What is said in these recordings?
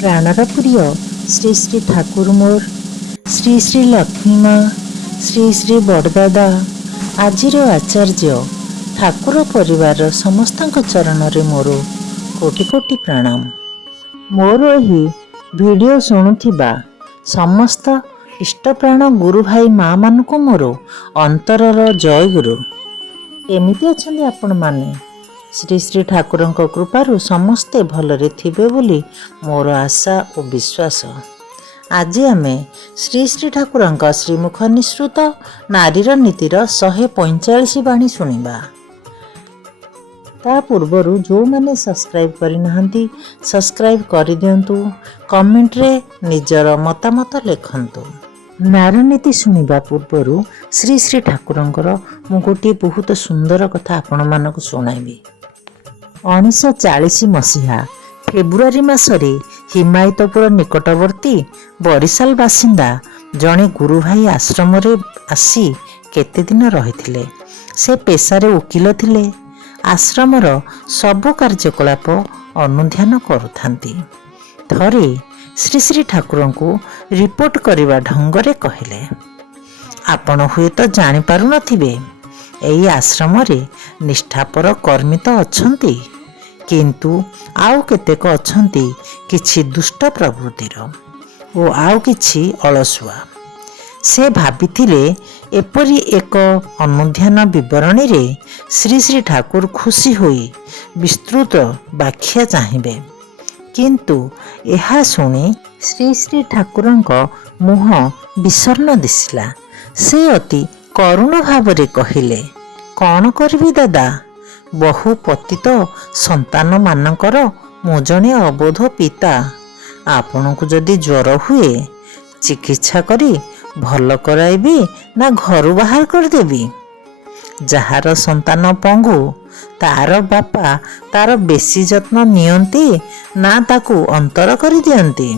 प्राणर प्रिय श्री श्री ठाकुर मोर श्री श्री लक्ष्मी माँ श्री श्री बड़दादा आजिर आचार्य ठाकुर परिवार समस्त चरण रे मोर कोटि कोटि प्रणाम। मोर यही वीडियो शुणुथिबा समस्त इष्टप्राण गुरु भाई माँ मानक मोर अंतरर जय गुरु। एमिति अछंती आपण माने श्री श्री ठाकुरंक कृपारु समस्ते भलरे थिबे बोली मोर आशा और विश्वास। आज आमे श्री श्री ठाकुरंक श्रीमुख निसृत नारीर नीतिर 145 बाणी शुणिबा। ता पूर्वरु जो माने सब्सक्राइब करि नाहंती सब्सक्राइब करि दियंतु, कमेंट रे निजर मतामत लेखंतु। नारीनीति शुणिबा पूर्वरु श्री श्री ठाकुरंकर मु गोटे बहुत सुंदर कथा आपण मानक सुनाइबी। 1940 मसीहा फेब्रुआरी मासरे हिमायतपुर निकटवर्ती बरिशाल बासिंदा जड़े गुरु भाई आश्रम रे आसी केते दिन रहिथिले। से पेशारे वकील थिले। आश्रमर सबु कार्यकलाप अनुध्यान करुथांती। थरे श्री श्री ठाकुरं को रिपोर्ट करने ढंगरे कहले, आपण हुए तो जानी पारु नथिबे एई आश्रम रे निष्ठापर कर्मी तो अछंती, किंतु आउ केतेक अछंती किछि दुष्ट प्रवृत्तिर ओ आउ किछि अलसुआ। से भाबिथिले एपरी एक अनुध्यान विवरणी रे श्री श्री ठाकुर खुशी होई विस्तृत व्याख्या चाहिबे, किंतु यह शुणी श्री श्री ठाकुरंक मुह विषर्ण दिसिला। से अति करुण भावरे कहिले, कौन करबी दादा, बहु पतित संतान मानकर मु जणे अबोध पिता। आपण को जदि ज्वर हुए चिकित्सा करी भल कराइबी ना घर बाहर करदेवी। जार संतान पंगु तार बापा तार बेसी जत्न नियंती ना ताकू अंतर कर दियंती।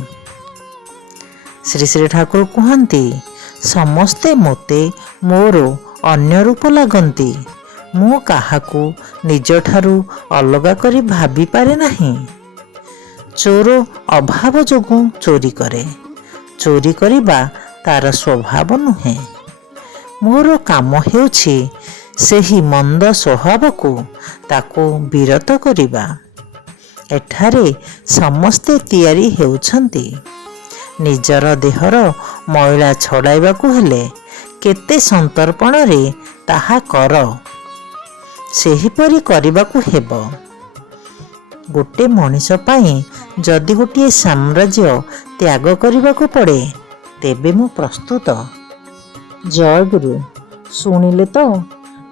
श्री श्री ठाकुर कहती, समस्ते मोते मोर अन्य रूप लगती। मु काहाकू निज ठारू अलगा करी भाभी पारे नहीं। चोर अभाव जोगु चोरी करे, चोरी करिबा तार स्वभाव नुहे। मोर काम हेउछि सेही मंद स्वभाव को ताको विरत करिबा। एठारे समस्ते तैयारी हेउछंती। निजर देहर मैला छड़ाइबाकू हेले केते संतर्पण रे ताहा कर, सेहीपरि करिबाकू हेबो। गोटे मनीष पाई जदि गोटे साम्राज्य त्याग करिबाकू पड़े तेबे मु प्रस्तुत। जय गुरु। शुणिले तो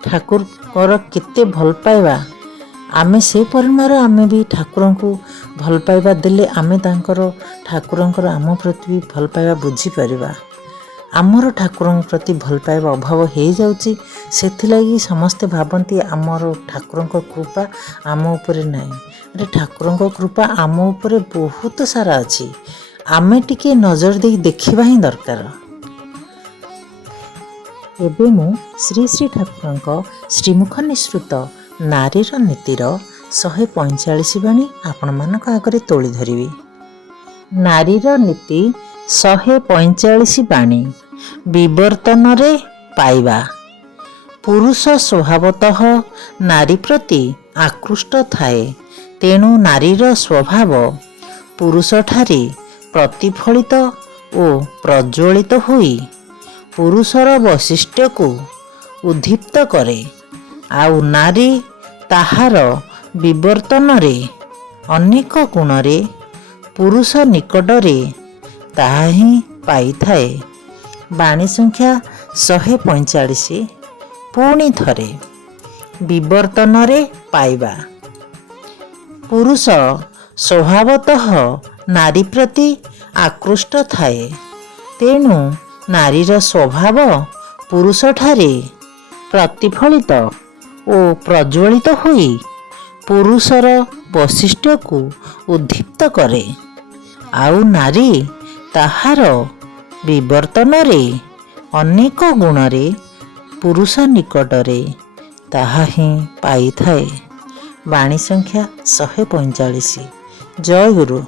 ठाकुर कर केते भल पाइबा। आमे से परिमाण आमे भी ठाकुरं को भल पाइबा देले आमे तांकर ठाकुरंकर आम प्रति भी भल पाइबा बुझी परिबा। आमर ठाकुरं प्रति भल पाइबा अभाव हो जाउची, सेथिलागी समस्ते भाबंती आमर ठाकुरंकर कृपा आम उपरे नाही। अरे ठाकुरंकर कृपा आम उपरे बहुत सारा अछि, आमे टिके नजर दे देखिबा ही दरकार। एबे मु श्री श्री ठाकुरंक श्रीमुख निसृत नारीर नीतिर 145 बाणी आपण मानक आगरे तोली धरिबी। नारीर नीति 145 बाणी। विवर्तन रे पाइबा। पुरुष स्वभावतः नारी प्रति आकृष्ट थाए, तेणु नारीर स्वभाव पुरुष ठारे प्रतिफलित और प्रज्वलित होई पुरुषर वैशिष्ट्य को उद्दीप्त करे। आउ नारी ताहार विवर्तन रे अनेक गुण रे पुरुष निकट रे ताहा ही पाई थाए। बाणी संख्या 145। पुणी थरे विवर्तन रे पाइबा। पुरुष स्वभावतः नारी प्रति आकृष्ट थाए, तेणु नारीर स्वभाव पुरुष ठारे प्रतिफलित और प्रज्वलित होई पुरुषर वैशिष्ट्य को उद्दीप्त करे। आउ नारी ताहार विवर्तन रे अनेक गुण रे पुरुष निकट रे ताहा ही पाई थाए। बाणी संख्या 145। जय गुरु।